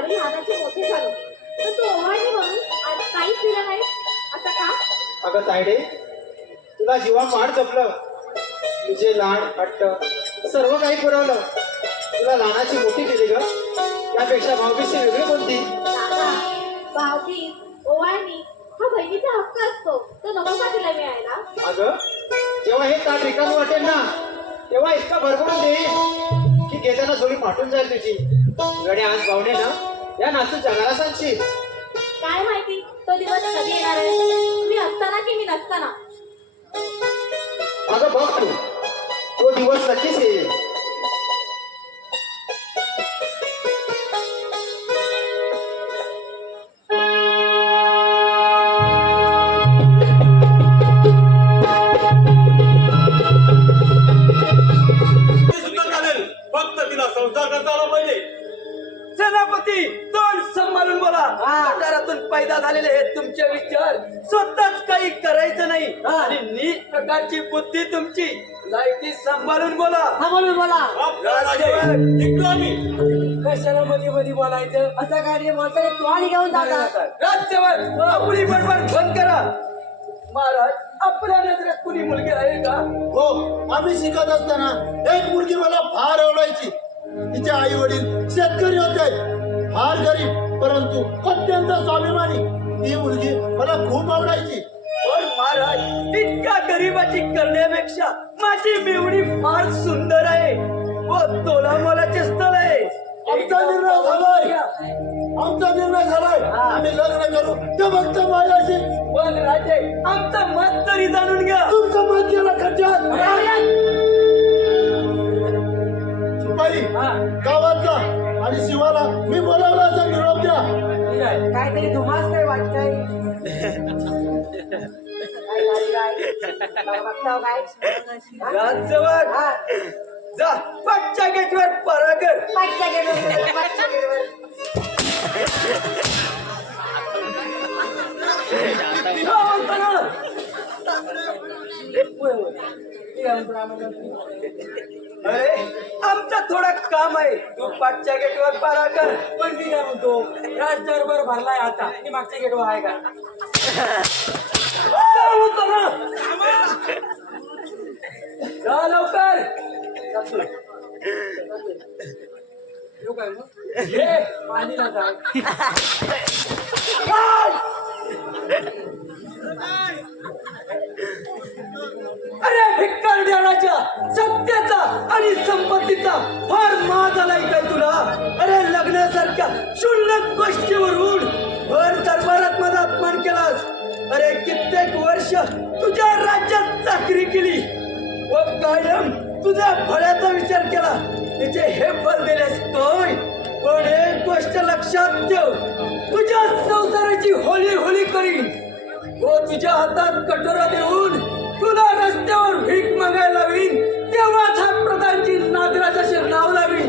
झाली, लहानाचे मोठे झालो, तर तू ओवाळणी म्हणून आज काहीच दिलं नाही असं का? अगं तायडे, तुला जीवा वाढ जपलं, तुझे लाड हट्ट सर्व काही पुरवलं, तुला लहानाची मोठी केली ग. त्यापेक्षा भाऊबीजची वेगळी कोणती? दादा, भावकीत ओवाळणी हा बहिणीचा हक्क असतो, तो नको का तिला मिळायला? अगं, जेव्हा हे ताट रिकामी वाटेल ना, तेव्हा इतका भरभरून देईल की घेताना थोडी माटून जाईल तुझी. गड्या आज पाहुणे ना, या नाचू जगाला सांगशील. काय माहिती तो दिवस कधी येणार आहे, मी असताना की मी नसताना. अगं बघ तू, तो दिवस नक्कीच येईल. सेनापती तोंड सांभाळून बोला. गटारातून पैदा झालेले हे तुमचे विचार, स्वतःच काही करायचं नाही आणि नीट प्रकारची बुद्धी तुमची. लायकी सांभाळून बोला. सांभाळून बोला. कशाला मध्ये मध्ये बोलायचं? असं काय बोलतोय तू आणि घेऊन जातात. राज्यवर आपली बडबड बंद करा. महाराज, आपल्या नजरेत कुणी मुलगी आहे का? हो, आम्ही शिकत असताना एक मुलगी मला फार आवडायची. तिचे आई वडील शेतकरी होते, फार गरीब परंतु अत्यंत स्वाभिमानी. ती मुलगी मला खूप आवडायची. पण महाराज, इतक्या गरीबाची करण्यापेक्षा माझी मेवणी फार सुंदर आहे व तोला मोलाचे स्थळ आहे. आमचा निर्णय झालाय, आमचा निर्णय झालाय. आम्ही लग्न करू ते फक्त माझ्याशी. पण राजे, आमचं मत तरी जाणून घ्या. तुमचं मत गेलं खड्ड्यात. शिपाई, गावात जा आणि शिवाला मी बोलावला असा निरोप द्या. काहीतरी तुम्हाच काय वाटतंय? राज्यवर जा, पाठच्या गेटवर परागर. अरे, आमचं थोडं काम आहे, तू पाठच्या गेटवर परागर. पण मी काय म्हणतो, राजदरबार भरलाय आता आणि मागच्या गेटवर आहे का? जा लवकर. येऊ काय मग? ये पाणीला जाय. अरे भिक्कार द्या राजा, सत्याचा आणि संपत्तीचा फार माज आलाय काय तुला? अरे लग्नासारख्या क्षुल्लक गोष्टीवरून भर दरबारात माझा अपमान केलास. अरे कित्येक वर्ष तुझ्या राज्यात चाकरी केली व कायम तुझ्या फळ्याचा विचार केला, त्याचे हे फल दिलेस काय? पण एक गोष्ट लक्षात ठेव, तुझ्या संसाराची होली होली करीन व तुझ्या हातात कटोरा देऊन तुला रस्त्यावर भीक मागायला लावीन. तेव्हाच हा प्रधानची नागराजाचे नाव लावीन.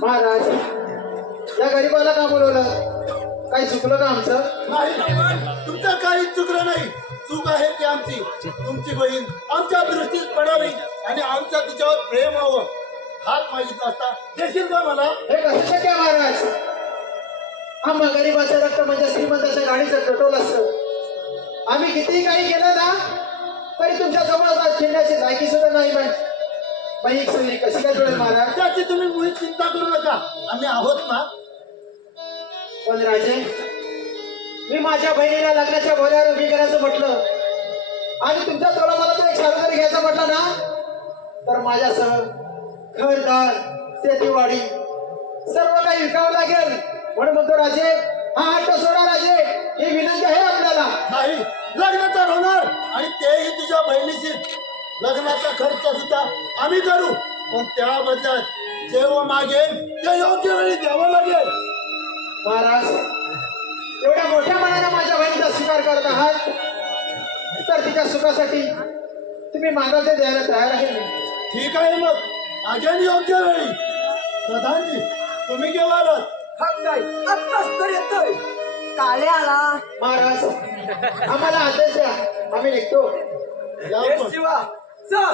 महाराज, या गरीबाला का बोलवलं? काही चुकलं का आमचं? नाही, तुमचं काहीच चुकलं नाही. चूक आहे ती आमची. तुमची बहीण आमच्या दृष्टीत पडावी आणि आमचं तिच्यावर प्रेम हवं. हात मागितला असता देशील का मला? हे कसं शक्य आहे महाराज? आम्हा गरीबाचं रक्त म्हणजे श्रीमंताच्या गाडीचं पेट्रोल असतं. आम्ही कितीही काही केलं ना, तरी तुमच्या जवळ खेळण्याची लायकी सुद्धा नाही. बाई सुनी कशी काय जुळेल महाराज? त्याची तुम्ही मुळी चिंता करू नका, आम्ही आहोत ना. पण राजे, मी माझ्या बहिणीला लग्नाच्या बोल्यावर उभी करायचं म्हटलं आणि तुमच्या तोला मला तो एक शाळा जरी घ्यायचा म्हटलं ना, तर माझ्यासह घरदार शेतीवाडी सर्व काही विकावं लागेल. म्हणून म्हणतो राजे, हा हट्ट सोडा राजे, ही विनंती आहे आपल्याला. नाही, लग्न तर होणार आणि तेही तुझ्या बहिणीशी. लग्नाचा खर्च सुद्धा आम्ही करू, पण त्या बदल्यात जेव्हा मागेल ते योग्य वेळी द्यावं लागेल. महाराज, एवढ्या मोठ्या मनाने माझ्या बहिणीचा स्वीकार करत आहात, तर तिच्या सुखासाठी तुम्ही मागाल ते द्यायला तयार आहे. ठीक आहे, मग मागेल योग्य वेळी. प्रधानजी, तुम्ही केव्हा आलात? हा काय आत्ताच तर येतोय. काले आला महाराज आम्हाला आदेश द्या, आम्ही निघतो. या हे पण. शिवा जा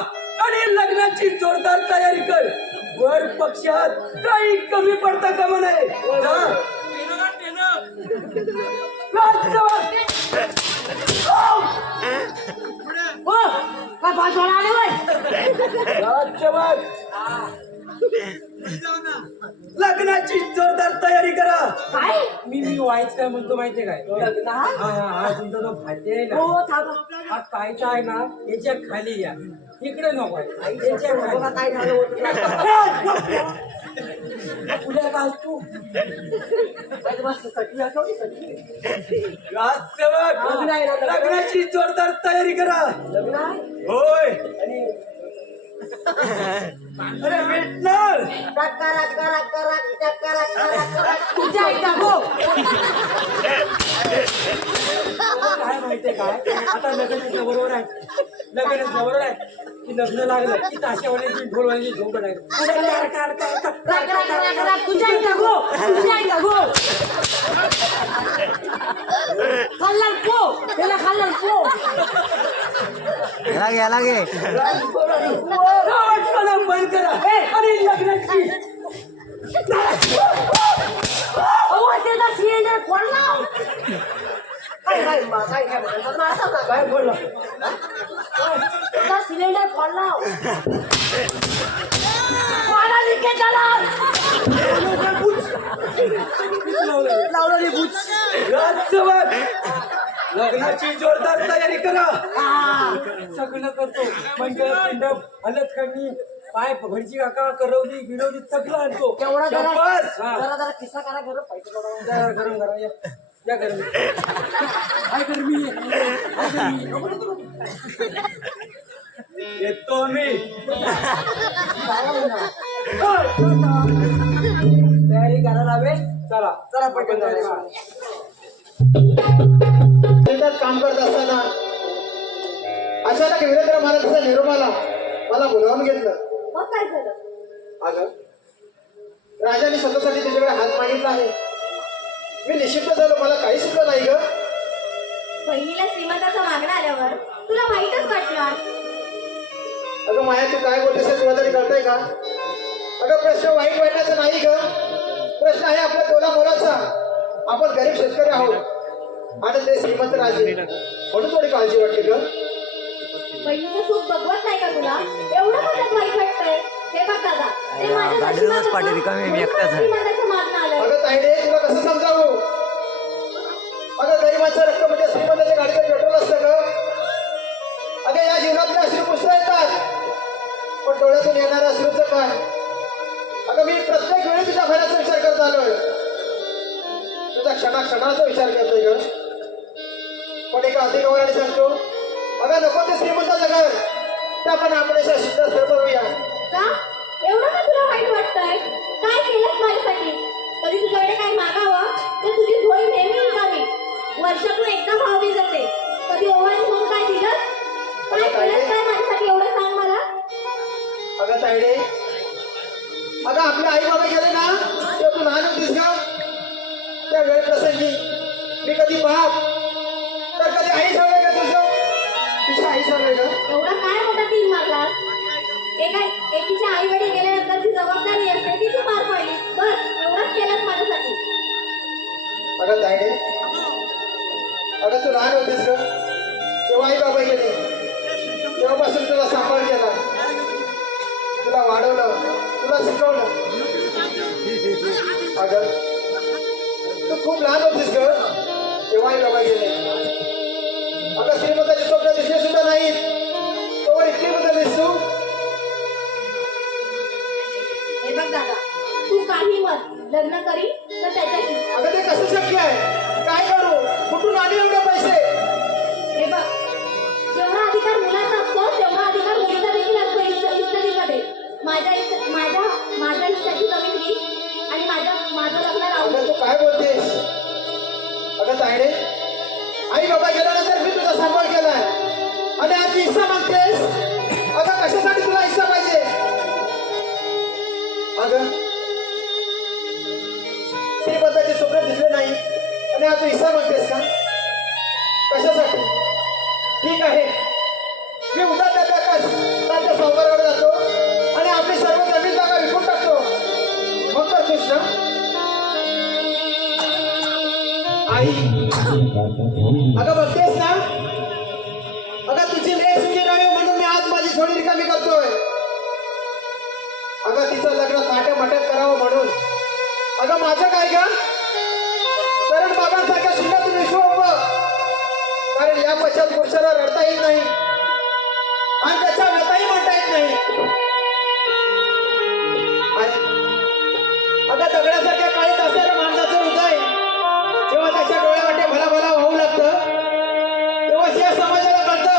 आणि लग्नाची जोरदार तयारी कर. वर पक्षात काही कमी पडता कामा नये. जा. राजसेवक! राजसेवक! लग्नाची जोरदार तयारी करा. काय मी वाईच काय म्हणतो माहितीये काय? लग्न हा तुमचा जो भाजी आहे हो ना, थांबा. हा कायचा आहे ना, याच्या खाली या. इकडे नको आहे. याच्या बघा खाली. काय झालं होतं. उद्या का तू राजसेवक लग्नाची जोरदार तयारी करा. लग्न होय. अरे भेटणार तुझ्या ऐका हो. काय माहितीये काय? आता लग्नाच्या बरोबर आहे. लग्नाच्या बरोबर आहे की लग्न लागलं की ताशावाल्याची ढोलवाल्याची झोंब आहे. तुझ्या ऐका हो. तुझ्या ऐका हो. खाल्लाल पो त्याला खाल्लाल पो. गावातपणा बंद करा आणि लग्नाची सिलेंडर फोडला. काय बोलला? सिलेंडर फोडला. लावलं बुच. राजसेवक लग्नाची जोरदार तयारी करा. सगळं करतो. मंडप मंडप हलत कमी पाय भटजी काका करवली गिरवली सगळं आणतो. शाबास. हा. जरा किस्सा करा घर पैसे जरा गरम करा या. या गरम. काय गरमी आहे? येतो मी. तयारी करायला हवे. चला चला पटकन जाऊया. शेतात काम करत असताना अचानक वीरेंद्र महाराजांचा निरोप आला. मला बोलावून घेतलं. मग काय झालं? अगं राजाने स्वतःसाठी तुझ्याकडे हात मागितला आहे. मी निश्चित झालो, मला काही सुद्धा नाही ग. बहिणीला श्रीमंताचं मागणं आल्यावर तुला माहीतच वाटणार. अगं माया तू काय बोलतेस हे तुला तरी कळतंय का? अगं प्रश्न वाईट वाटण्याचा नाही ग. प्रश्न आहे आपल्या तोला मोलाचा. आपण गरीब शेतकरी आहोत आणि ते श्रीमंत राजे म्हणून थोडी काळजी वाटते ग. बहिणीचं सुख बघवत नाही का तुला? एवढं मदत वाईट वाटतंय. हे बघ दादा, ते माझ्या नशिबात होतं. म्हणून श्रीमंताचं मागणं आलंय. अगं ताईडे तुला कसं समजावं? अगं गरिबाचं रक्त म्हणजे श्रीमंताच्या गाडीचं पेट्रोल असतं ग. अगं या जीवनातले अश्रू पुसता येतात पण डोळ्यातून येणाऱ्या अश्रूचं काय? अगं मी प्रत्येक वेळी तुझ्या घराचा विचार करत आलोय. तुझा क्षणाचा विचार करतोय ग. पण एका अधिकाऱ्याने सांगतो अगं नको ते श्रीमंताचं घर त्या पण आपण शुद्ध करूया. का? एवढं का तुला वाईट वाटतंय? काय केलंस माझ्यासाठी? कधी तुझ्याकडे काय मागावं तर तुझी झोळी नेहमी रिकामी. वर्षातून एकदा भाव जाते. कधी ओवाळून म्हणून काय दिलंस? काय केलंस काय माझ्यासाठी एवढं सांग मला. अगं ताईडे अगं आपले आई बाबा गेले ना तेव्हा तू लहान होतीस ग. त्या वेळ प्रसंगी मी कधी बाप तर कधी आई सवय का तुझं? तुझी आई सवय ग. एवढा काय मोठा तीर मारलास? एकीच्या आई वडील गेल्यानंतरची जबाबदारी असते ती तू पार पाडली. बस एवढंच केलंस माझ्यासाठी. अगं ताईडे अगं तू लहान होतीस ग तेव्हा आई बाबा गेले. तेव्हापासून तुला सांभाळ केला, तुला वाढवलं, तुला शिकवलं. अगं तू खूप लहान होतीस ग तेव्हा आई बाबा गेले. अगं श्रीमंताचे स्वप्न दिसले सुद्धा नाहीत तोवर इतकी बदललीस तू. हे बघ दादा, तू काही मत लग्न करी तर त्याच्याशी. अगं ते कसं शक्य आहे? काय करू? कुठून आले एवढे पैसे? हे बघ, जेवढा अधिकार मुलाचा असतो तेवढा अधिकार मुलीचा देखील असतो इस्टेटीमध्ये. माझ्या हिस्साची जमीन घे आणि माझं लग्न राहू अगं तू काय बोलतेस? अगं तायडे आई बाबा गेल्यानंतर मी तुझा सांभाळ केलाय आणि आज हिस्सा मागतेस. अगं कशासाठी तुला हिस्सा पाहिजे? अगं अगं बघतेस ना, अगं तुझी लेख सुखी राहावी म्हणून मी आज माझी छोडी रिकामी करतोय. अगं तिचं लग्न थाटमाटात करावं म्हणून. अगं माझं काय ग, कारण बाबांसारख्या सुंदर तुम्ही विश्व उभं. कारण या पश्चात पुरुषाला रडता येत नाही आणि त्याच्या व्यथाही म्हणता येत नाही. अगं दगडासारख्या काळीत असणाऱ्या माणसाचं हृदय जेव्हा त्याच्या डोळ्यावाटे भला भला वाहू लागतं, तेव्हा या समाजाला कळतं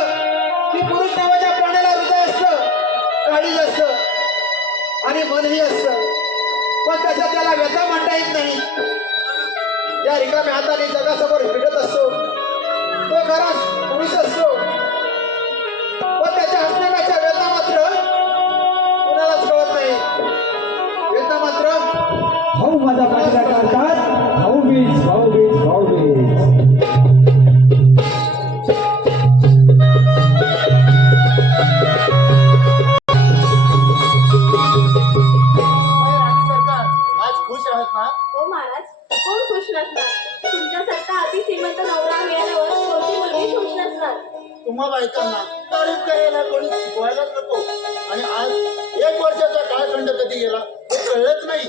की पुरुष नावाच्या प्राण्याला हृदय असतं, काळीज असतं आणि मनही असतं, पण त्याच्या त्याला व्यथा म्हणता येत नाही. या रिकाम्या हाताने जगासमोर फिरत असतो तो घरात पुरुष असतो, पण त्याच्या हसण्याच्या व्यथा मात्र कुणालाच कळत नाही. व्यथा मात्र भाऊ माझा पाठीला काढतात. भाऊबीज भाऊबीज भाऊबीज. राणी सरकार आज खुश आहात ना? हो महाराज, कोण खुश नसणार? तुमच्यासारखा अति श्रीमंत नवरा मिळाल्यावर कोणती मुलगी खुश नसणार? तुम्हा बायकांना तारीफ करायला कोणी शिकवायलाच नको. आणि आज 1 वर्षाचा काळखंड कधी गेला हे कळलंच नाही.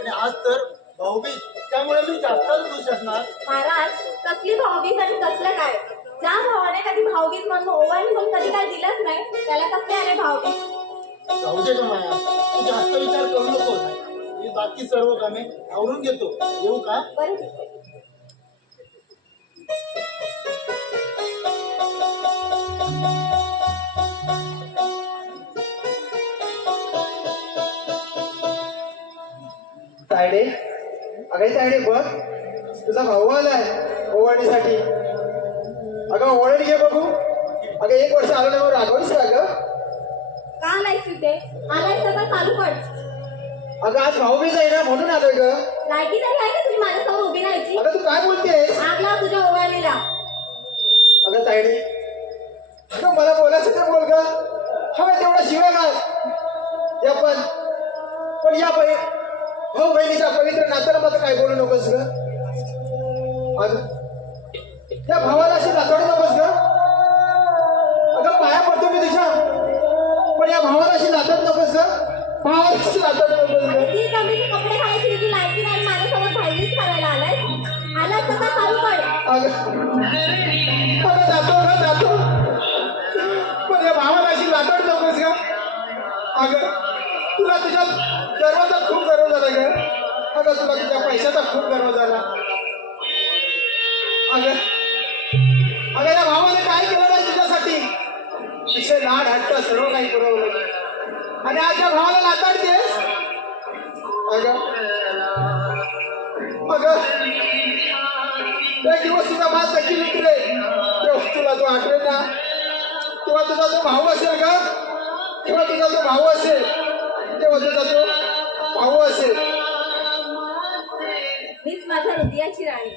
आणि आज तर भाऊबीज, त्यामुळे मी जास्तच खुश असणार. महाराज, कसली भावबीज आणि कसलं काय? ज्या भावाने कधी भावबीज म्हणून ओवाळणी म्हणून कधी काय दिलंच नाही, त्याला कसले आले भावबीज? जाऊ दे ग माया, तू जास्त विचार करू नकोस. मी बाकी सर्व कामे आवरून घेतो. येऊ का? बरं ठीक आहे. तायडे, अगं तायडे बघ, तुझा भाऊ आलाय ओवाळणीसाठी. अगं ओवाळणी घे बघू. अगं 1 वर्ष आलं नाही रागवलीस का ग? का आलायस तिथे? आलायस तर चालू पड. अगं आज भाऊबीज आहे ना म्हणून आलोय ग. लायकी तरी आहे का तुझी माझ्यासमोर उभी राहायची? अगं तू काय बोलतेस? आग लाव तुझ्या ओवाळणीला. अगं तायडे, अगं मला बोलायचं तर बोल ग. हवं तेवढा शिवाय घाल. या पण या भाऊ बहिणीच्या पवित्र नात्याला माझं काय बोलू नकोस ग. अगं त्या भावाला अशी नाचवू नकोस ग. अगं पाया पडतो मी तुझ्या, पण या भावाला अशी नाचत नकोस ग. भावाला अशी नाचत नकोस ग. ती कमीचे कपडे घालायची तुझी लायकी नाही, माझ्यासमोर भाईलीच करायला आलायस. आलास तसा चालू पड. अगं जातो पण या भावाला अशी नाचत नकोस ग. अगं तुला तुझ्या गर्वाचा खूप गर्व झाला ग. अगं तुला तुझ्या पैशाचा खूप गर्व झाला. अगं या भावाने काय केलं नाही तुझ्यासाठी? तिचे लाड हट्ट सर्व काही पुरवलं आणि आज या भावाला लाताडतेस. अगं एक दिवस तुझा भात नक्की विकले, तेव्हा तुला जो आठवेल ना, तेव्हा तुझा जो भाऊ असेल का, तेव्हा तुझा जो भाऊ असेल, तेव्हा तुझा जो भाऊ असेल. मीच माझ्या हृदयाची राणी.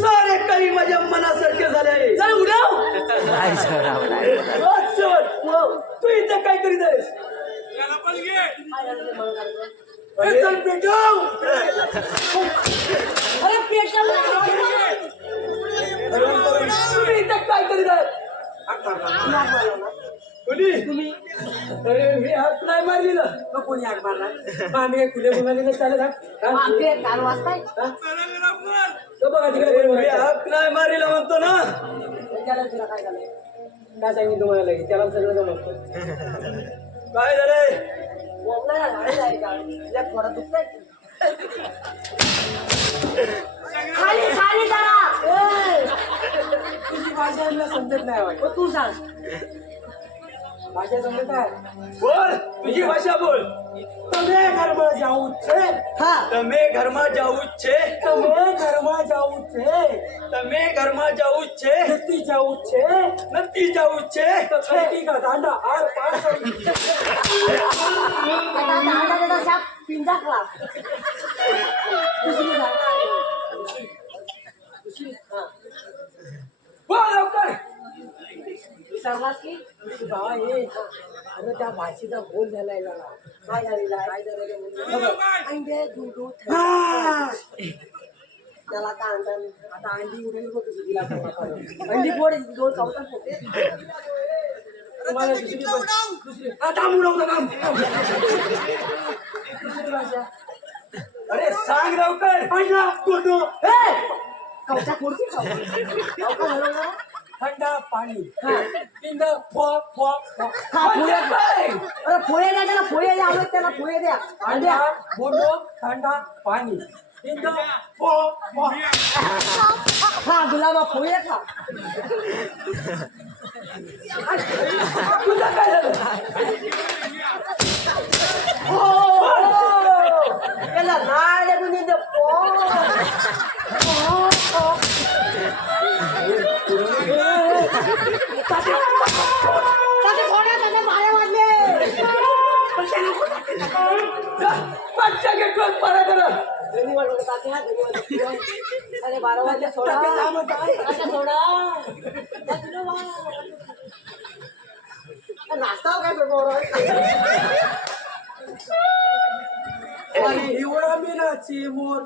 सारे काही माझ्या मनासारखे झाले. चल उडाव. तू इथे काय करीत आहेस? चल पेटव. अरे पेटवलं. तुम्ही इथे काय करीत आहे? तुम्ही? अरे मी हात नाही मारलेला. कोणी हात मारला? आम्ही काय खुले बोलायला चालेल काल वाजताय. बघा तिकडे मी हात नाही मारलेला म्हणतो ना. त्याला तुला काय झालंय? काय सांगितलं तुम्हाला लगेच? त्याला सगळं जमत. काय झालंय? थोडा दुखतंय. खाली खाली जरा. तुझी भाषा समजत नाही वाटत. तू सांग. भाषा समजत आहे? बोल तुझी भाषा बोल. તમે ઘરમાં જાવું છે? હા. તમે ઘરમાં જાવું છે? તમે ઘરમાં જાવું છે? તમે ઘરમાં જાવું છે? નથી જાવું છે? નથી જાવું છે? તો ખેતી કા દાંડા આર પાર કરી. आता दादा साप पिंजा खा. दुसरी सांग. बोल लवकर. विसरलास की बाबा हे अरे त्या भाषेचा बोल झालाय जरा. काय झालेला काय झालेलं अंडे दूध हा. त्याला काय आणतात आता अंडी उडेल बघ तुझी तिला अंडी पोड दोन चौकात होते तुम्हाला दुसरी आता उडवतो काम. दुसरी भाषा अरे सांग लवकर. अंडा कोटो. कवचा कोणती कवचा घालवणार थंडा पाणी. पिंड फो फो फो. अरे फोळे द्या त्याला फोळे द्या आवडत त्याला फोळे द्या अंडा बोंडो थंडा पाणी. पिंड फो फो. खा गुलाबा फोळे खा तुझं काय झालं. त्याला नाळ लागून येतं मारे वाजले पाचच्या गेटवर पारा करा. अरे 12 वाजले सोडा आता सोडा नाश्ता काय एवढा मीनाची मोर.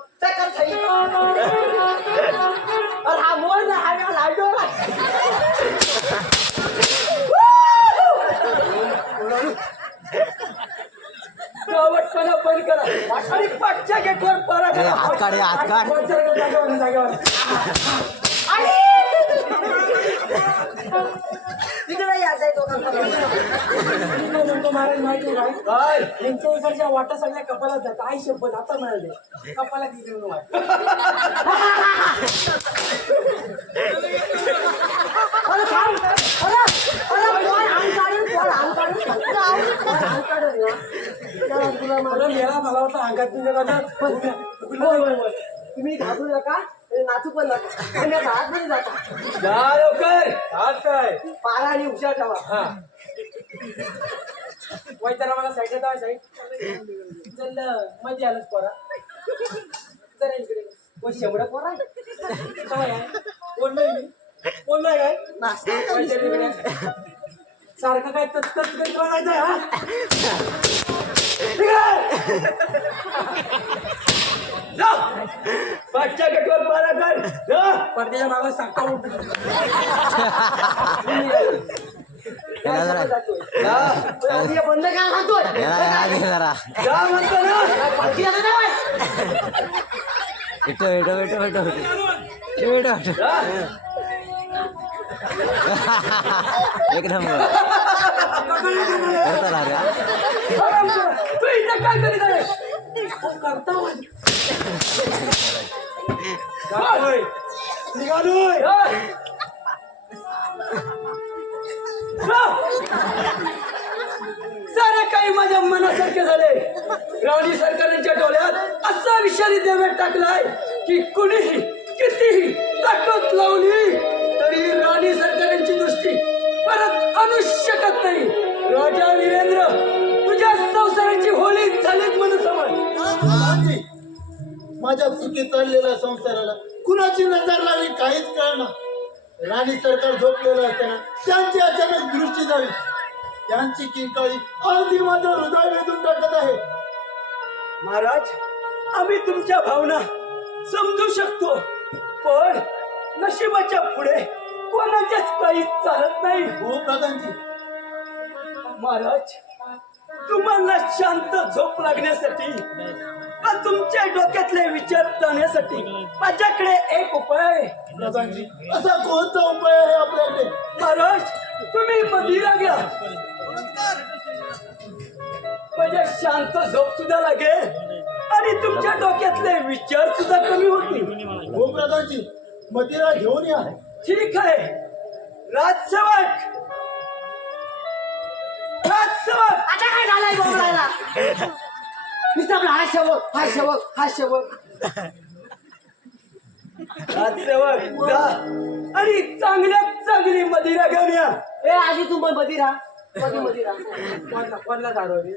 हा मोर ना हा लाडो गावटपणा बंद करा आणि पाचच्या गेटवर पारा करा. जागेवर तिकडे यायचंय तो महाराज माहिती काय काय यांच्या इकडच्या वाटा सगळ्या कपाला जातात. आई शपथ आता मिळाले कपाला किती वाट. अरे थांब अरे मेळा मला वाटतं अंगात तुम्ही घाबरू नका नाचू पण नका आणि हात नाही जाता जा लवकर. हात काय पारा आणि हुशार ठेवा. हा वाईट जरा मला साईडला जावा. साईड चल मध्ये आलंच पोरा. जरा इकडे शेवढं पोरा आहे. बोललोय मी बोललोय काय सारखं काय तत्कच करीत बघायचंय. हा पाचच्या गेटवर पारा कर. पडद्याच्या मागं सांगता बंद काय खातोय जा म्हणतो ना. पालखी आता नाही एक नंबर तू इथं काय करीत आहे. करता निघालोय. सारे काही माझ्या मनासारखे झाले. राणी सरकारच्या डोळ्यात असा विषारी देवेट टाकलाय की कुणीही कितीही ताकद लावली तरी राणी सरकारांची दृष्टी परत आणू शकत नाही. राजा वीरेंद्र तुझ्या संसाराची होळी झालीच म्हणून समज. माझ्या चुकी चाललेल्या संसाराला कुणाची नजर लागली काहीच कळणार. राणी सरकार झोपलेलं असताना त्यांची अचानक दृष्टी झाली. त्यांची किंकाळी अगदी माझं हृदय वेधून टाकत आहे. महाराज आम्ही तुमच्या भावना समजू शकतो पण नशिबाच्या पुढे कोणाच्याच काही चालत नाही. हो प्रधानजी. महाराज तुम्हाला शांत झोप लागण्यासाठी व तुमच्या डोक्यातले विचार जाण्यासाठी माझ्याकडे एक उपाय. प्रधानजी असा कोणता उपाय आहे आपल्याकडे. महाराज तुम्ही मदिरा घ्या म्हणजे शांत झोप सुद्धा लागेल आणि तुमच्या डोक्यातले विचार सुद्धा कमी होतील. हो प्रधानजी मदिरा घेऊन या. ठीक आहे. राजसेवक आता काय झालंय बोलायला नुसतं हा शेवक हा शेवक हा शेवक राजसेवक जा आणि चांगल्यात चांगली मदिरा घेऊन या. ए आधी तू मग बधीरा कधी मध्ये कोणला दारू आहे?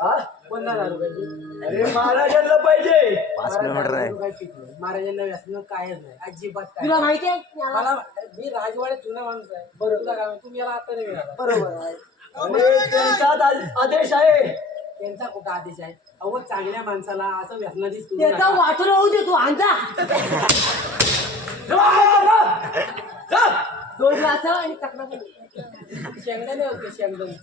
हा? कोणला दारू पाहिजे? अरे महाराजांना पाहिजे. 5 किलोमीटर आहे. काय पित नाही. महाराजांना व्यसन कायच नाही अजिबात काय. तुला माहिती आहे मला मी राजवाड्यात जुना माणूस आहे. बरोबर तुला काय तुम्ही याला आता नाही मिळाला. बरोबर आहे. अरे त्यांचा आदेश आहे. त्यांचा कुठं आदेश आहे? अहो चांगल्या माणसाला असं व्यसनाधीश त्याचा वाचून होऊ दे तू आणजा दोन ग्लास आणि चकना शेंगदाणे होते शेंगदाणे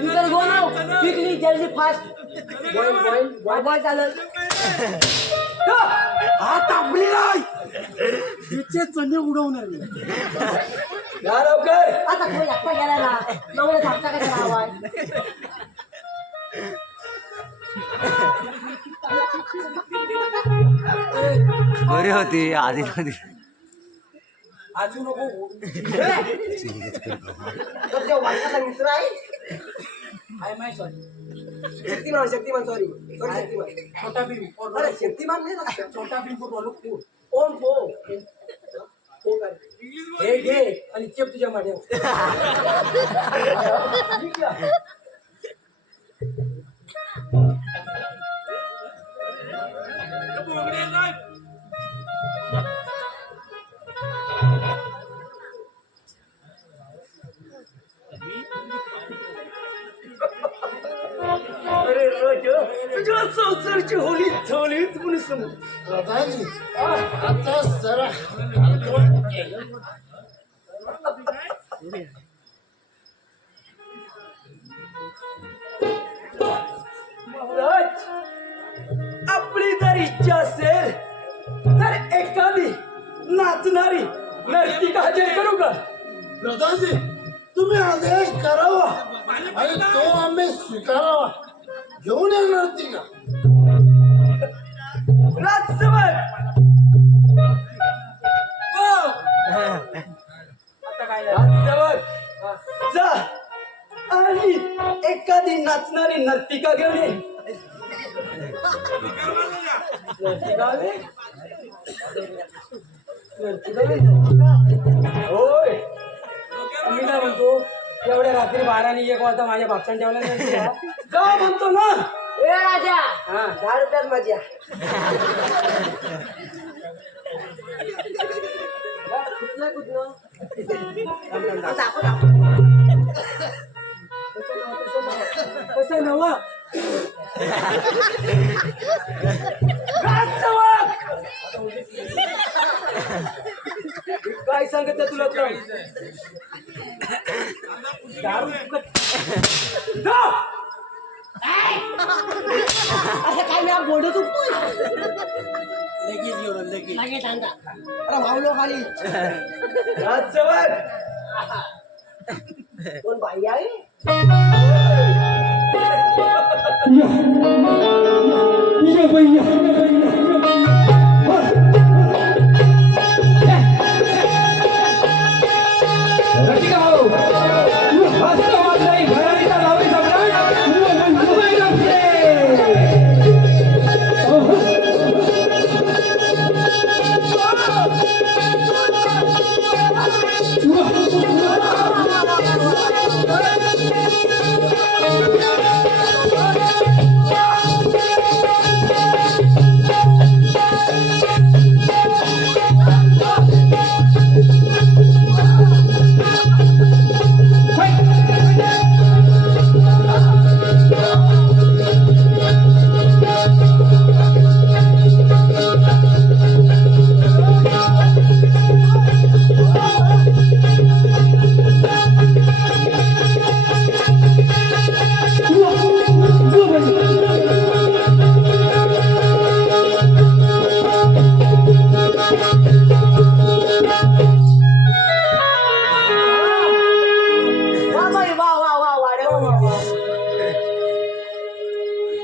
मी तर बनव पिकली जल्दी फास्ट बॉईल बॉईल चालत हा तांबडी नाही. तिचे चणे उडवणार मी या लवकर. आता कोणी एकटा गेला ना नवले थांबता कसा आवाज बरी होती आधी होती. आजू नको वाटचा मित्र आहे I my sorry Shaktimaan sorry Shaktimaan छोटा भीम अरे शक्तिमान नाही ना छोटा भीम को बोलो तू ओम फो कर हे घे आणि चेप तुझ्या माड्यावर अरे राजा तुझ्या संसारची होली झालीच म्हणून समज. दादाजी आता जरा महाराज आपली जर इच्छा असेल तर एखादी नाचणारी नर्तिका हजर करू का? दादाजी तुम्ही आदेश करावा आणि तो आम्ही स्वीकारावा. घेऊन येणार ती का? राजसभा जा आणि एखादी नाचणारी नर्तिका घेऊन ये. नर्तिका रे? नर्तिका रे? होय मी काय म्हणतो एवढ्या रात्री 12 आणि 1 वाजता माझ्या बापसान ठेवला नाही जा म्हणतो ना. ए राजा हा 10 रुपयात माझ्या कुठलं कुठलं कसं नवं काय सांगत तुला तर? दारू जा! असं काय नाही गोडे तुटतोय लगेच आणता अरे भावलो खाली राजसभा कोण बाई आहे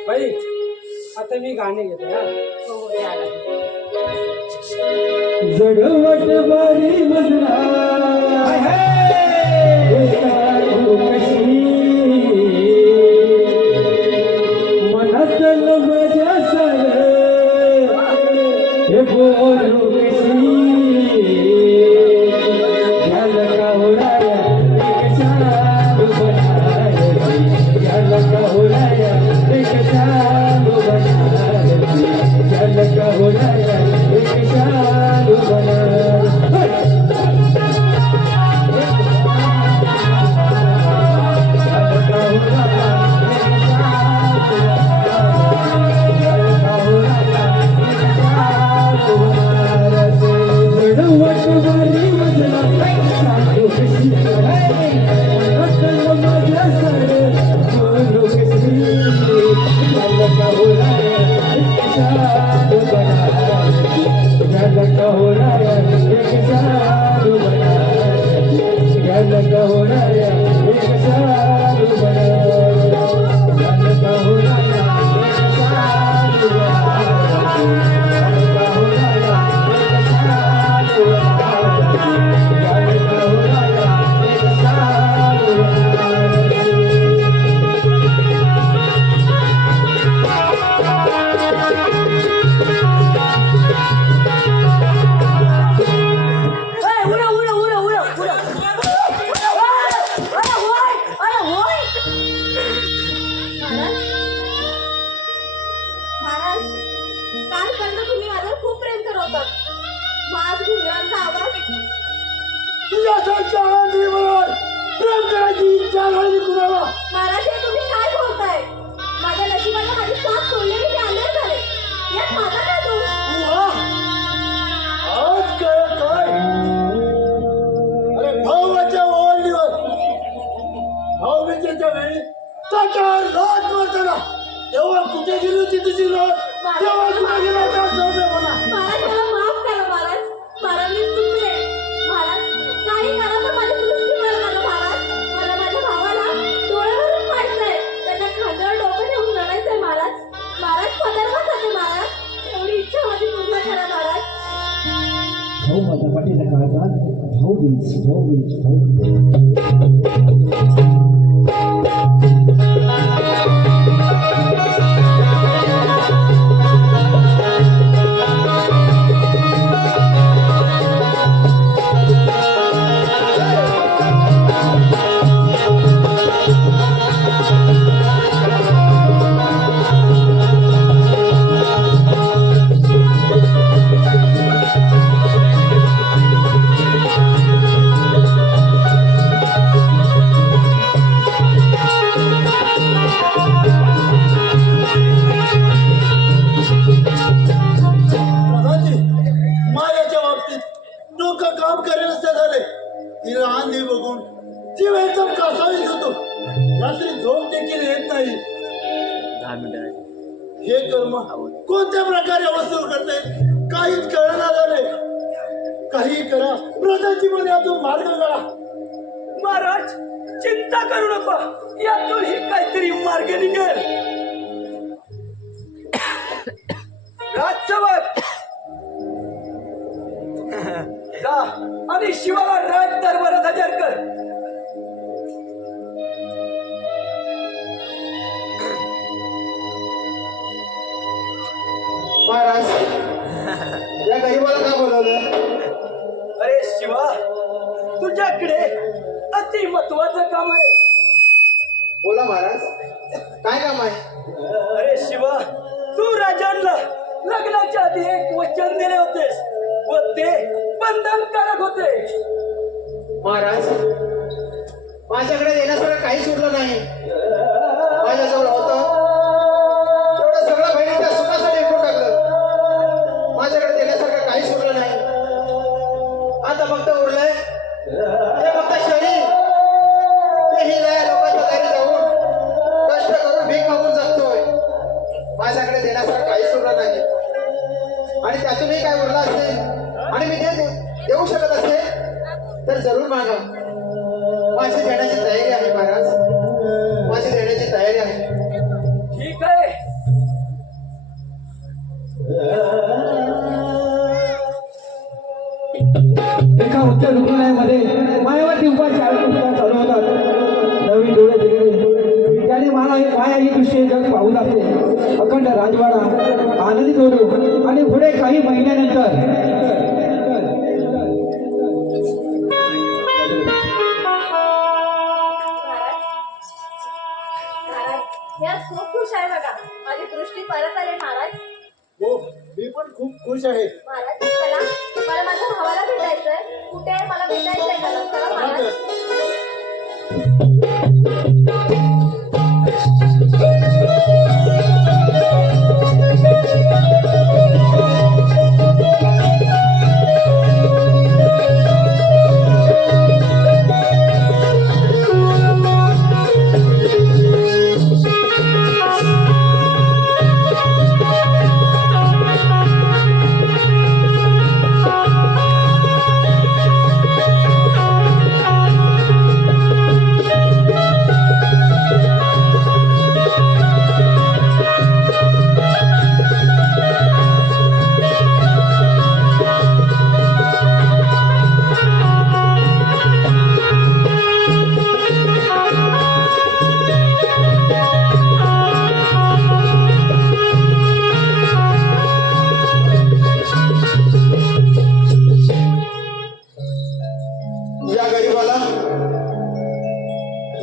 बाई आता मी गाणे घेतो हा जडवट बारी मजला मनातल माझ्या सर हे बोलू कशी झालं का उडाया कशा महाराज कालपर्यंत तुम्ही माझ्यावर खूप प्रेम करत होतात. मग आज घुंगरांचा आवाज तुझ्यासारख्या आनंदीवर प्रेम करायची इच्छा नाही कुणाला. महाराज हे तुम्ही काय बोलताय? माझ्या नशिबाने माझी साथ सोडलेली ते आंधळ झाले. यात माझा काय दोष? वाह! आज कळत काय? अरे भावाच्या ओवाळणीवर भाऊबीजेच्या वेळी त्याच्यावर लाट मारताना तेव्हा कुठे गेली होती तुझी लाट? तेव्हा कुठे गेला होता सौम्यपणा? महाराज मला माफ करा महाराज. महाराज मी चुकले. महाराज काही करा पण माझी दृष्टी करा मला महाराज. मला माझ्या भावाला डोळ्यावरून पाडलंय. त्याच्या खांद्यावर डोकं ठेवून रडायचंय महाराज. महाराज पदरवा जाते महाराज. एवढी इच्छा माझी पूर्ण करा महाराज. भाऊ माझा पाठीला काळजात भाऊ प्रधानजी, मायाच्या बाबतीत डोकं काम करेल नसते झाले. तिला आंधी बघून जीव एकदम कासावीस होतो. रात्री झोप देखील येत नाही. 10 मिनिटं हे कर्म कोणत्या प्रकारे वसूल करते काहीच कळना झाले. काही करा प्रधानजी मध्ये अजून मार्ग करा. महाराज चिंता करू नका, यातून ही काहीतरी मार्ग निघेल. राजसेवक जा आणि शिवाला राज दरबारात हजर कर. महाराज या गरीबाला का बोलवलं? अरे शिवा, तुझ्याकडे अति महत्वाचं काम आहे. बोला महाराज, काय काम आहे? अरे शिवा, तू राजांना लग्नाच्या आधी एक वचन दिले होतेस व ते बंधनकारक होते. महाराज माझ्याकडे देण्यासारखं काही सुटलं नाही. माझ्याजवळ होतं तेवढं सगळं बहिणीच्या सुखासाठी विकून टाकलं. माझ्याकडे देण्यासारखं काही सुटलं नाही. आता फक्त उरलंय हे फक्त शरीर. तेही लोकांच्या दारी जाऊन कष्ट करून भीक मागून जगतोय. माझ्याकडे देण्यासारखं काही सुटलं नाही. आणि त्यातूनही काय उरलं असेल आणि मी ते देऊ शकत असेल तर जरूर मागा. माझी देण्याची तयारी आहे महाराज. माझी मी आज खूप खुश आहे बघा. माझी दृष्टी परत आली महाराज. हो मी पण खूप खुश आहे. महाराज चला, मला माझ्या भावाला भेटायचंय. कुठे आहे? मला भेटायचंय मला. चला महाराज.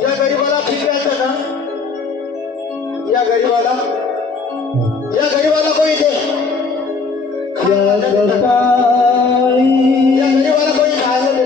या गरीबाला ठीक द्यायचं का? या गरीबाला कोणी दे. या गरीबाला कोणी खायला दे.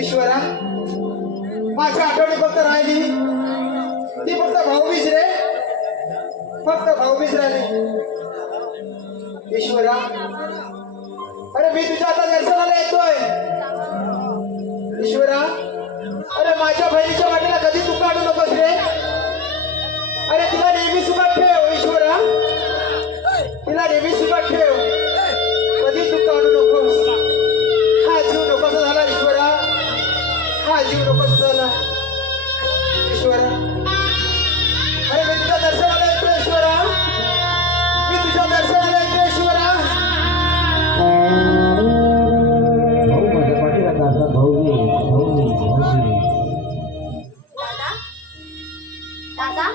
ईश्वरा माझ्या आठवणी फक्त राहिली ती फक्त भाऊबीज रे, फक्त भाऊबीज राहिली. ईश्वरा अरे मी तुझ्या आता दर्शनाला येतोय. ईश्वरा अरे माझ्या बहिणीच्या वाटेला कधी तू काढू नकोस रे. अरे तुला नेहमी पोहोचवला ईश्वरा. अरे मी तुझ्या दर्शनाला येतो ईश्वरा, मी तुझ्या दर्शनाला येतो ईश्वरा. दादा दादा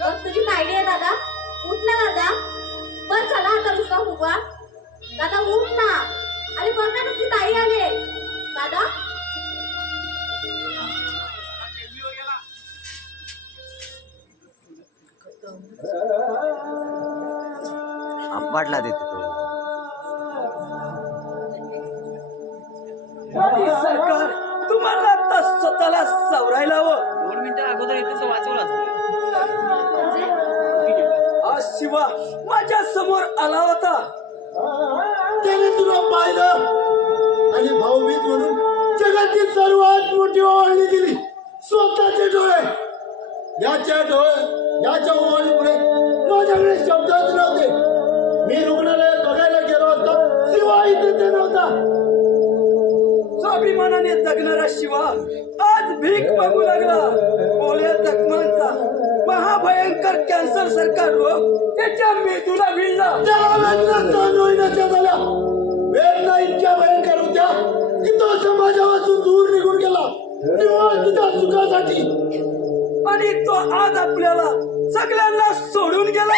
बघ तुझी तायडी आहे दादा. उठ ना दादा. बस झाला आता रुसवा फुगवा. दादा उठ ना. अरे बघ ना तुझी ताई आली आहे. दादा आंबाटला देते तो. आणि सरकार तुम्हाला आता स्वतःला सावरायला हवं. 2 मिनिटं अगोदर इथं वाचवलं असतं. आज शिवा माझ्या समोर आला होता. त्याने तुला पाहिलं आणि भाऊबीज म्हणून जगातील सर्वात मोठी ओवाळणी दिली. स्वतःचे डोळे, याच्या ओवाळणीमुळे माझ्याकडे शब्दच नव्हते. मी रुग्णालयात बघायला गेलो असता, शिवा इथे नव्हता. स्वाभिमानाने जगणारा शिवा आज भीक मागू लागला. ओल्या जखमांचा महाभयंकर कॅन्सर सारखा रोग त्याच्या मेंदूला भिडला. त्याला वेदना सहन होईनाशा झाल्या. वेदना इतक्या भयंकर होत्या की तो समाजापासून दूर निघून गेला, निव्वळ तुझ्या सुखासाठी. आणि तो आज आपल्याला सगळ्यांना सोडून गेला.